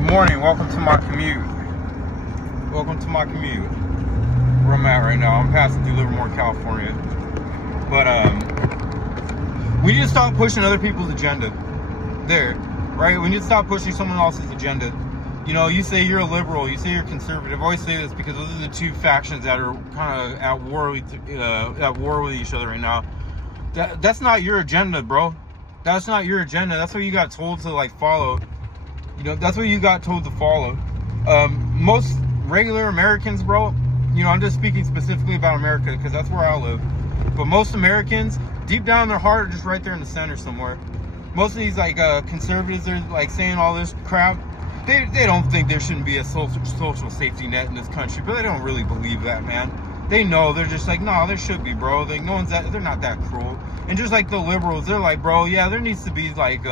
Good morning. Welcome to my commute. Welcome to my commute. Where I'm at right now. I'm passing through Livermore, California. But we need to stop pushing other people's agenda. There, right? We need to stop pushing someone else's agenda. You know, you say you're a liberal, you say you're conservative. I always say this because those are the two factions that are kind of at war with each other right now. That's not your agenda, bro. That's not your agenda. That's what you got told to like follow. You know, that's what you got told to follow. Most regular Americans, bro, you know, I'm just speaking specifically about America because that's where I live. But most Americans, deep down in their heart, are just right there in the center somewhere. Most of these like conservatives are like saying all this crap. They don't think there shouldn't be a social safety net in this country, but they don't really believe that, man. They know. They're just like, no, there should be, bro. Like, no one's that. They're not that cruel. And just like the liberals, they're like, bro, yeah, there needs to be like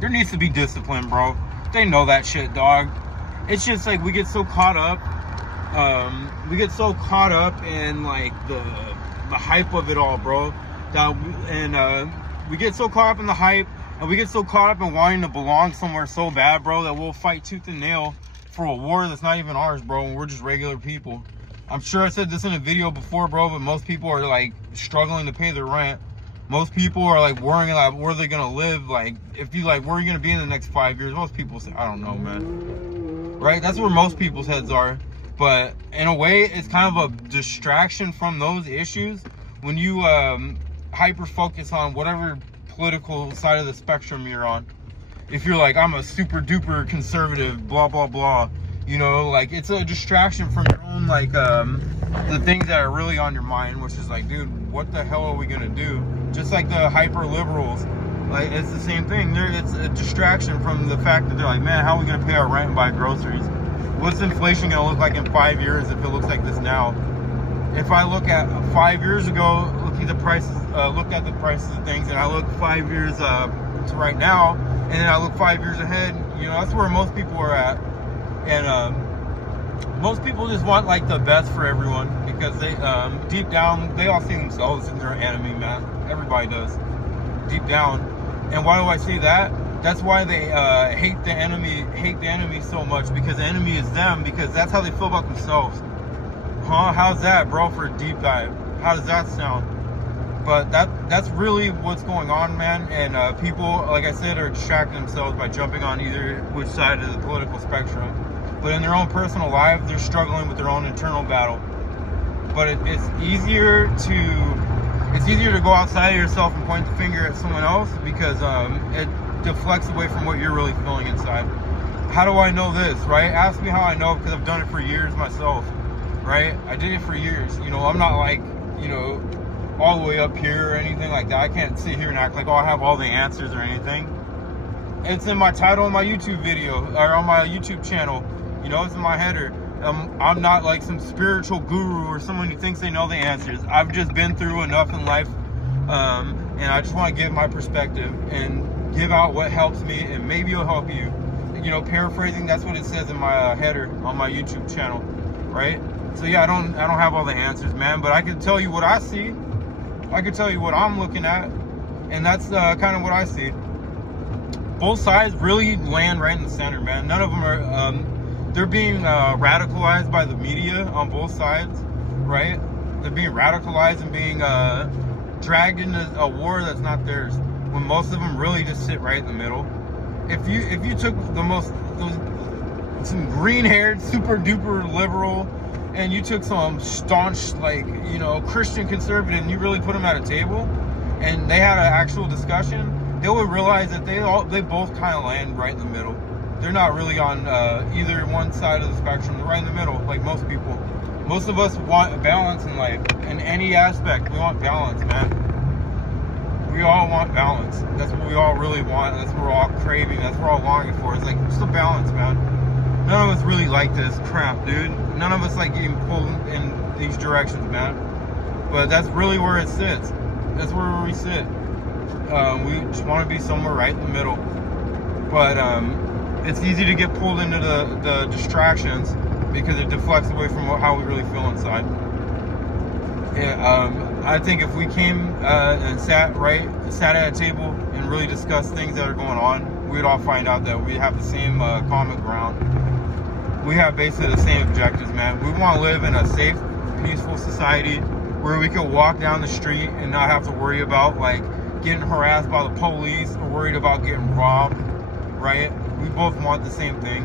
there needs to be discipline, bro. They know that shit, dog. It's just like we get so caught up. We get so caught up in like the hype of it all, bro. We get so caught up in the hype, and we get so caught up in wanting to belong somewhere so bad, bro, that we'll fight tooth and nail for a war that's not even ours, bro. And we're just regular people. I'm sure I said this in a video before, bro, but most people are like struggling to pay their rent. Most people are like worrying about where they're gonna live. Like, if you like, where are you gonna be in the next 5 years? Most people say, I don't know, man. Right? That's where most people's heads are. But in a way, it's kind of a distraction from those issues when you hyper focus on whatever political side of the spectrum you're on. If you're like, I'm a super duper conservative, blah blah blah, you know, like it's a distraction from your own like the things that are really on your mind, which is like, dude, what the hell are we gonna do? Just like the hyper liberals, like it's the same thing. It's a distraction from the fact that they're like, man, how are we gonna pay our rent and buy groceries? What's inflation gonna look like in 5 years if it looks like this now? If I look at 5 years ago, look at the prices of things, and I look 5 years to right now, and then I look 5 years ahead, you know, that's where most people are at. And most people just want like the best for everyone because they deep down they all see themselves as their enemy, man. Everybody does, deep down. And why do I say that? That's why they hate the enemy so much, because the enemy is them, because that's how they feel about themselves. Huh? How's that, bro, for a deep dive? How does that sound? But that's really what's going on, man. And people, like I said, are distracting themselves by jumping on either which side of the political spectrum. But in their own personal life, they're struggling with their own internal battle. But it's easier to go outside of yourself and point the finger at someone else, because it deflects away from what you're really feeling inside. How do I know this, right? Ask me how I know, because I've done it for years myself, right? I did it for years. You know, I'm not like, you know, all the way up here or anything like that. I can't sit here and act like, oh, I have all the answers or anything. It's in my title on my YouTube video, or on my YouTube channel. You know, it's in my header. I'm not like some spiritual guru or someone who thinks they know the answers. I've just been through enough in life, and I just want to give my perspective and give out what helps me, and maybe it'll help you. You know, paraphrasing, that's what it says in my header on my YouTube channel, right? So yeah, I don't have all the answers, man, but I can tell you what I see. I can tell you what I'm looking at, and that's kind of what I see. Both sides really land right in the center, man. None of them are, they're being radicalized by the media on both sides, right? They're being radicalized and being dragged into a war that's not theirs, when most of them really just sit right in the middle. If you took some green-haired, super duper liberal, and you took some staunch, like, you know, Christian conservative, and you really put them at a table, and they had an actual discussion, they would realize that they both kind of land right in the middle. They're not really on either one side of the spectrum. They're right in the middle, like most people. Most of us want balance in life, in any aspect. We want balance, man. We all want balance. That's what we all really want. That's what we're all craving. That's what we're all longing for. It's like, just a balance, man. None of us really like this crap, dude. None of us like getting pulled in these directions, man. But that's really where it sits. That's where we sit. We just want to be somewhere right in the middle. But it's easy to get pulled into the distractions, because it deflects away from how we really feel inside. And I think if we came and sat at a table and really discussed things that are going on we'd all find out that we have the same common ground. We have basically the same objectives, man. We want to live in a safe, peaceful society where we can walk down the street and not have to worry about like getting harassed by the police or worried about getting robbed, right? We both want the same thing.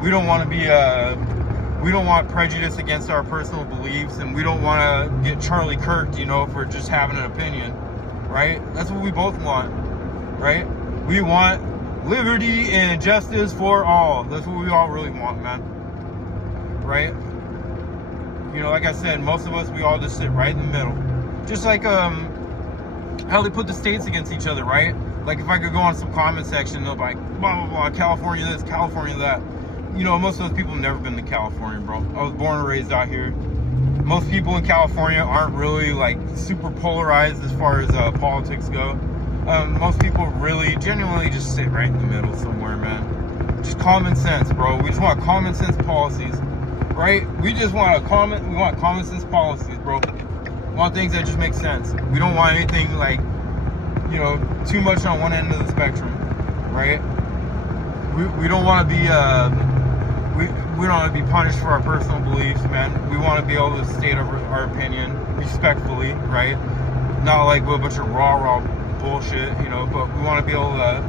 We don't want to be we don't want prejudice against our personal beliefs, and we don't want to get Charlie Kirked, you know, for just having an opinion, right? That's what we both want, right? We want liberty and justice for all. That's what we all really want, man, right? You know, like I said, most of us, we all just sit right in the middle. Just like how they put the states against each other, right? Like if I could go on some comment section, they'll be like, blah, blah, blah, California this, California that. You know, most of those people have never been to California, bro. I was born and raised out here. Most people in California aren't really like super polarized as far as politics go. Most people really genuinely just sit right in the middle somewhere, man. Just common sense, bro. We just want common sense policies, right? We just want we want common sense policies, bro. We want things that just make sense. We don't want anything like, you know, too much on one end of the spectrum, right? We don't want to be we don't want to be punished for our personal beliefs, man. We want to be able to state our opinion respectfully, right? Not like with a bunch of raw bullshit, you know, but we want to be able to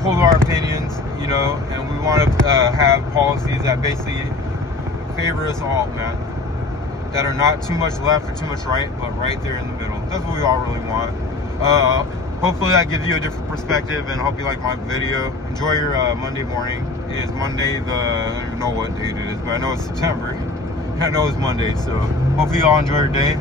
hold our opinions, you know, and we want to have policies that basically favor us all, man. That are not too much left or too much right, but right there in the middle. That's what we all really want. Hopefully that gives you a different perspective, and I hope you like my video. Enjoy your Monday morning. It is Monday I don't even know what date it is, but I know it's September. I know it's Monday, so hopefully you all enjoy your day.